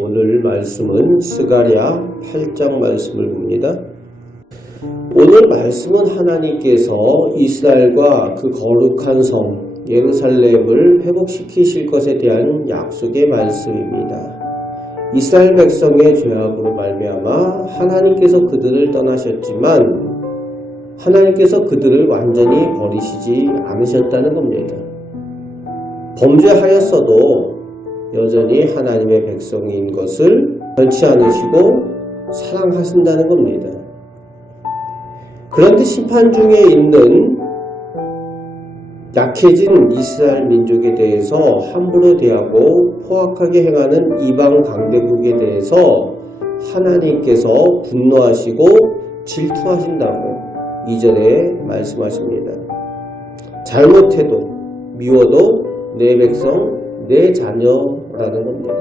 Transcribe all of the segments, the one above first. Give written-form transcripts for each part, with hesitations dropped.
오늘 말씀은 스가랴 8장 말씀을 봅니다. 오늘 말씀은 하나님께서 이스라엘과 그 거룩한 성 예루살렘을 회복시키실 것에 대한 약속의 말씀입니다. 이스라엘 백성의 죄악으로 말미암아 하나님께서 그들을 떠나셨지만 하나님께서 그들을 완전히 버리시지 않으셨다는 겁니다. 범죄하였어도 여전히 하나님의 백성인 것을 변치 않으시고 사랑하신다는 겁니다. 그런데 심판 중에 있는 약해진 이스라엘 민족에 대해서 함부로 대하고 포악하게 행하는 이방 강대국에 대해서 하나님께서 분노하시고 질투하신다고 2절에 말씀하십니다. 잘못해도 미워도 내 백성 내 자녀라는 겁니다.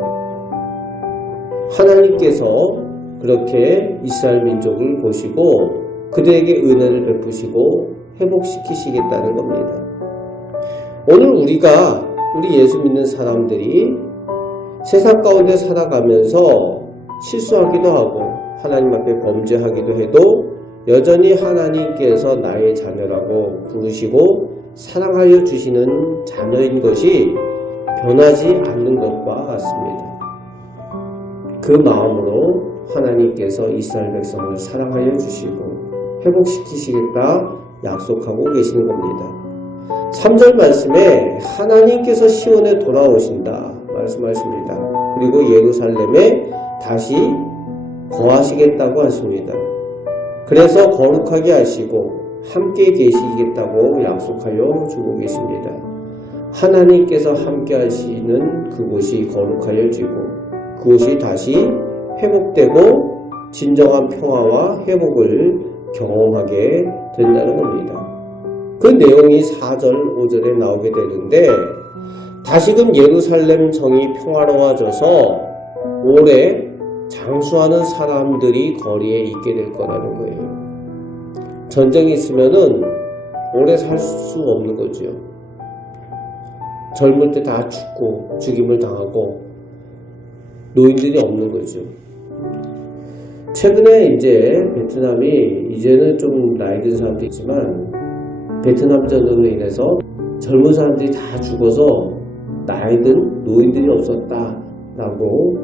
하나님께서 그렇게 이스라엘 민족을 보시고 그들에게 은혜를 베푸시고 회복시키시겠다는 겁니다. 오늘 우리 예수 믿는 사람들이 세상 가운데 살아가면서 실수하기도 하고 하나님 앞에 범죄하기도 해도 여전히 하나님께서 나의 자녀라고 부르시고 사랑하여 주시는 자녀인 것이 변하지 않는 것과 같습니다. 그 마음으로 하나님께서 이스라엘 백성을 사랑하여 주시고 회복시키시겠다 약속하고 계시는 겁니다. 3절 말씀에 하나님께서 시온에 돌아오신다 말씀하십니다. 그리고 예루살렘에 다시 거하시겠다고 하십니다. 그래서 거룩하게 하시고 함께 계시겠다고 약속하여 주고 계십니다. 하나님께서 함께 하시는 그곳이 거룩하여지고 그곳이 다시 회복되고 진정한 평화와 회복을 경험하게 된다는 겁니다. 그 내용이 4절, 5절에 나오게 되는데 다시금 예루살렘 성이 평화로워져서 오래 장수하는 사람들이 거리에 있게 될 거라는 거예요. 전쟁이 있으면은 오래 살 수 없는 거죠. 젊을 때 다 죽고 죽임을 당하고 노인들이 없는 거죠. 최근에 이제 베트남이 이제는 좀 나이 든 사람도 있지만 베트남전으로 인해서 젊은 사람들이 다 죽어서 나이 든 노인들이 없었다라고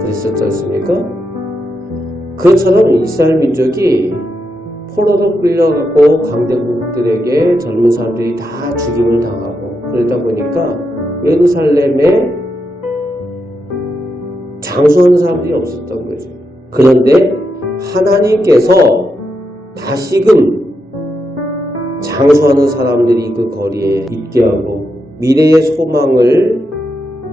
그랬었지 않습니까? 그것처럼 이스라엘 민족이 포로로 끌려가고 강대국들에게 젊은 사람들이 다 죽임을 당하고 그러다 보니까 예루살렘에 장수하는 사람들이 없었던 거죠. 그런데 하나님께서 다시금 장수하는 사람들이 그 거리에 있게 하고 미래의 소망을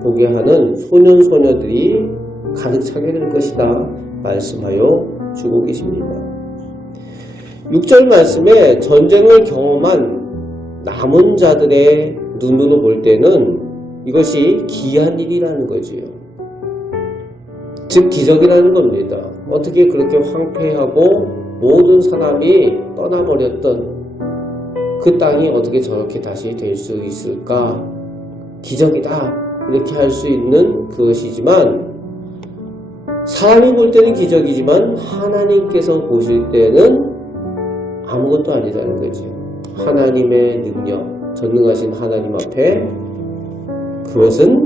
보게 하는 소년 소녀들이 가득 차게 될 것이다 말씀하여 주고 계십니다. 6절 말씀에 전쟁을 경험한 남은 자들의 눈으로 볼 때는 이것이 기이한 일이라는 거지요. 즉 기적이라는 겁니다. 어떻게 그렇게 황폐하고 모든 사람이 떠나버렸던 그 땅이 어떻게 저렇게 다시 될 수 있을까? 기적이다 이렇게 할 수 있는 그것이지만 사람이 볼 때는 기적이지만 하나님께서 보실 때는 아무것도 아니라는 거죠. 하나님의 능력, 전능하신 하나님 앞에 그것은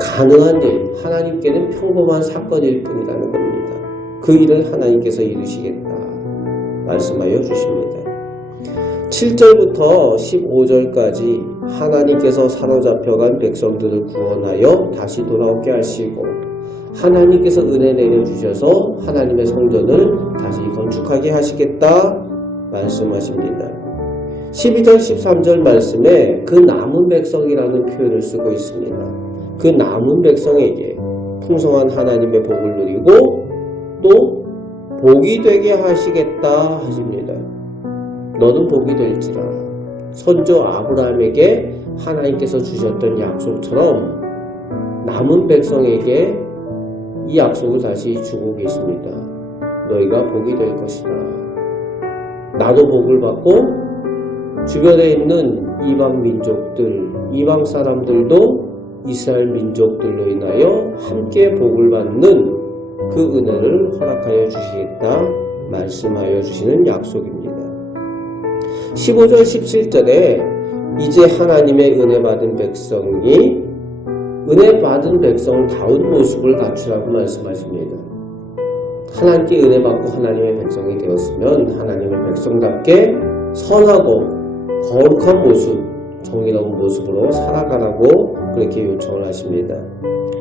가능한 일, 하나님께는 평범한 사건일 뿐이라는 겁니다. 그 일을 하나님께서 이루시겠다 말씀하여 주십니다. 7절부터 15절까지 하나님께서 사로잡혀간 백성들을 구원하여 다시 돌아오게 하시고 하나님께서 은혜 내려주셔서 하나님의 성전을 다시 건축하게 하시겠다 말씀하십니다. 12절 13절 말씀에 그 남은 백성이라는 표현을 쓰고 있습니다. 그 남은 백성에게 풍성한 하나님의 복을 누리고 또 복이 되게 하시겠다 하십니다. 너는 복이 될지라. 선조 아브라함에게 하나님께서 주셨던 약속처럼 남은 백성에게 이 약속을 다시 주고 계십니다. 너희가 복이 될 것이다. 나도 복을 받고 주변에 있는 이방 민족들, 이방 사람들도 이스라엘 민족들로 인하여 함께 복을 받는 그 은혜를 허락하여 주시겠다 말씀하여 주시는 약속입니다. 15절 17절에 이제 하나님의 은혜 받은 백성이 은혜 받은 백성다운 모습을 갖추라고 말씀하십니다. 하나님께 은혜 받고 하나님의 백성이 되었으면 하나님의 백성답게 선하고 거룩한 모습, 정의로운 모습으로 살아가라고 그렇게 요청을 하십니다.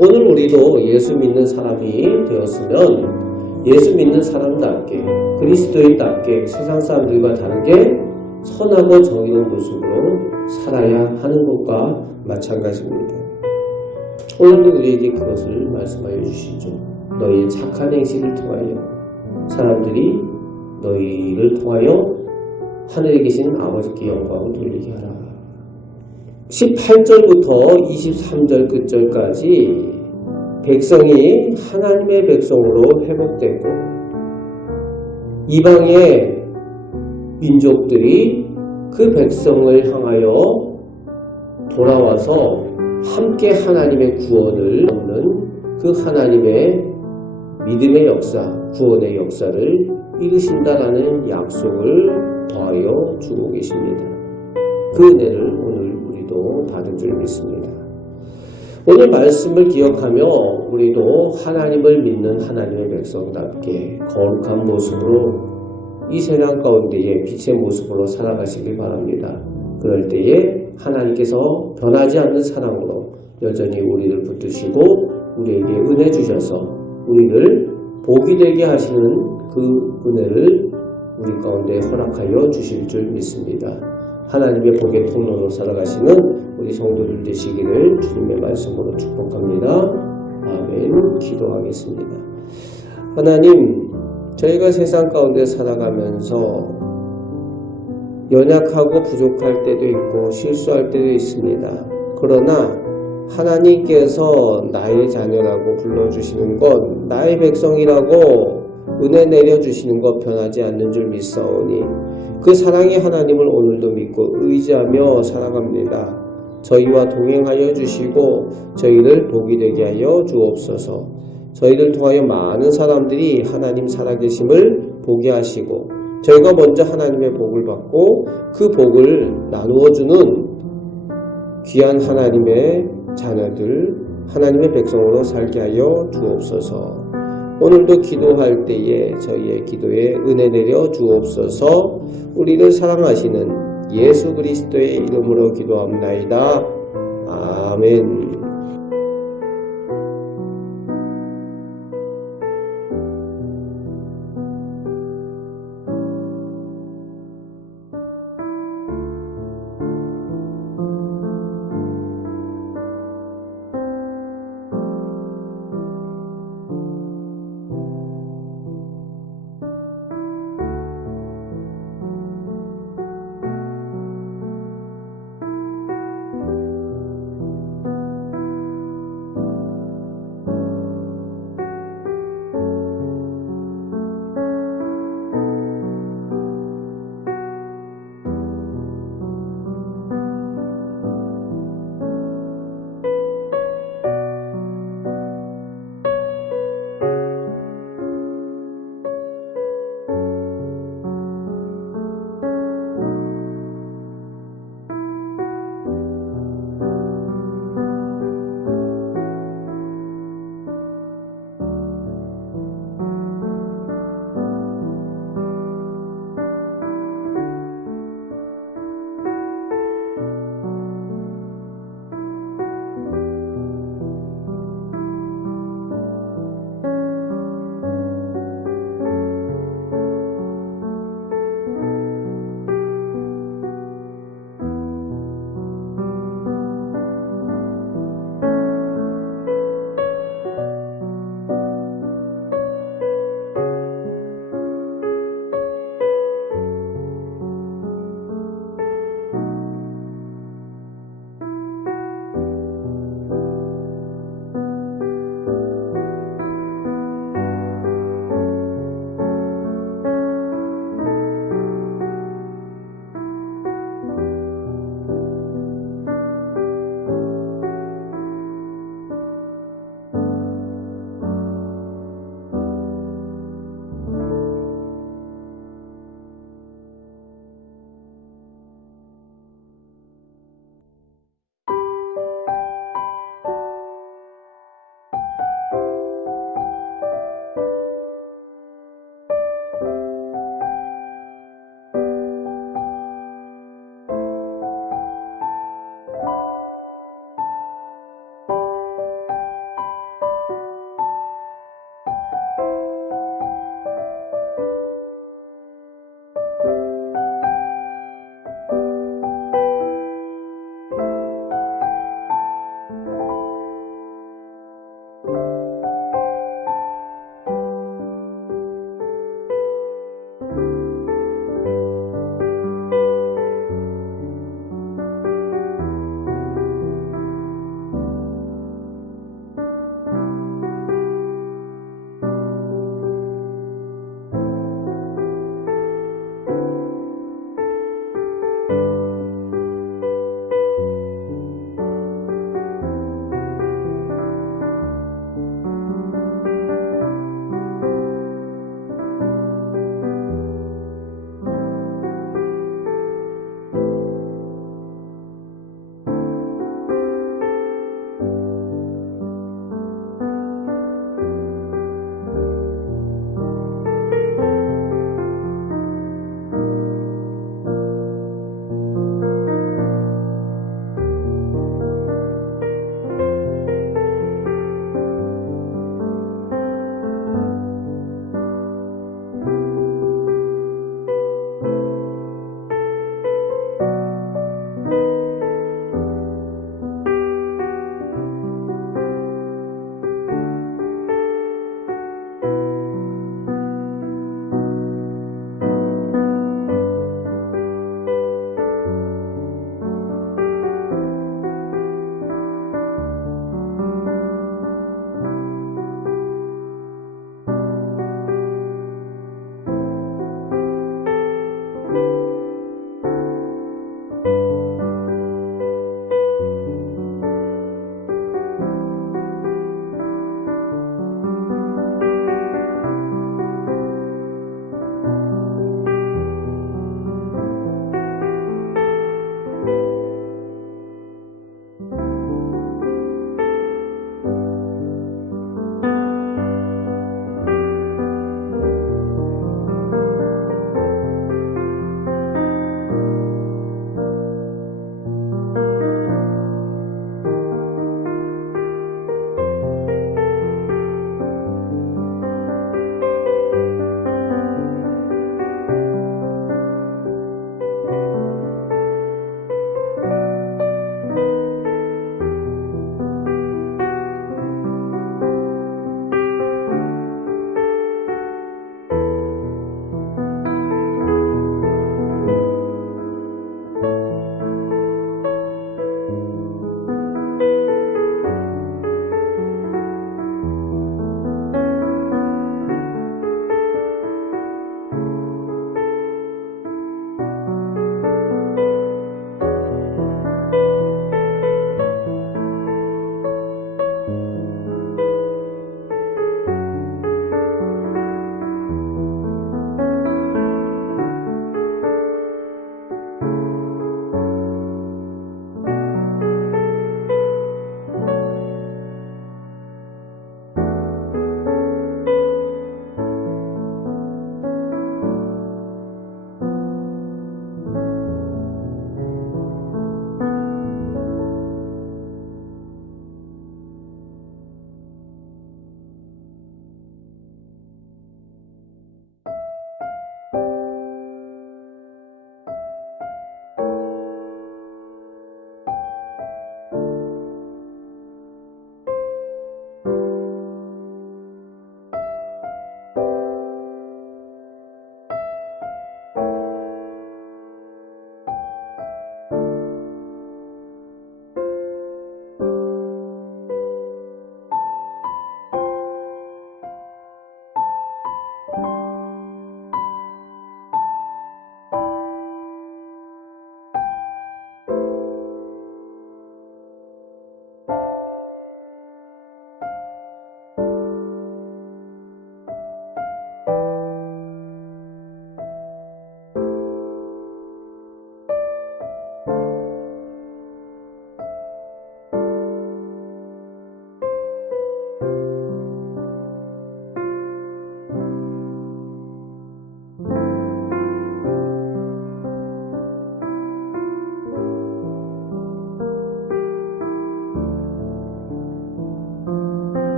오늘 우리도 예수 믿는 사람이 되었으면 예수 믿는 사람답게 그리스도인답게 세상 사람들과 다르게 선하고 정의로운 모습으로 살아야 하는 것과 마찬가지입니다. 오늘도 우리에게 그것을 말씀하여 주시죠. 너희의 착한 행실을 통하여 사람들이 너희를 통하여 하늘에 계신 아버지께 영광을 돌리게 하라. 18절부터 23절 끝절까지 백성이 하나님의 백성으로 회복되고 이방의 민족들이 그 백성을 향하여 돌아와서 함께 하나님의 구원을 얻는 그 하나님의 믿음의 역사, 구원의 역사를 이루신다라는 약속을 더하여 주고 계십니다. 그 은혜를 오늘 우리도 받은 줄 믿습니다. 오늘 말씀을 기억하며 우리도 하나님을 믿는 하나님의 백성답게 거룩한 모습으로 이 세상 가운데에 빛의 모습으로 살아가시길 바랍니다. 그럴 때에 하나님께서 변하지 않는 사랑으로 여전히 우리를 붙드시고 우리에게 은혜 주셔서 우리를 복이 되게 하시는 그 은혜를 우리 가운데 허락하여 주실 줄 믿습니다. 하나님의 복의 통로로 살아가시는 우리 성도들 되시기를 주님의 말씀으로 축복합니다. 아멘. 기도하겠습니다. 하나님, 저희가 세상 가운데 살아가면서 연약하고 부족할 때도 있고 실수할 때도 있습니다. 그러나 하나님께서 나의 자녀라고 불러주시는 것, 나의 백성이라고 은혜 내려주시는 것 변하지 않는 줄 믿사오니 그 사랑의 하나님을 오늘도 믿고 의지하며 살아갑니다. 저희와 동행하여 주시고 저희를 복이 되게 하여 주옵소서. 저희를 통하여 많은 사람들이 하나님 살아계심을 보게 하시고 저희가 먼저 하나님의 복을 받고 그 복을 나누어주는 귀한 하나님의 자녀들, 하나님의 백성으로 살게 하여 주옵소서. 오늘도 기도할 때에 저희의 기도에 은혜 내려 주옵소서. 우리를 사랑하시는 예수 그리스도의 이름으로 기도합나이다. 아멘.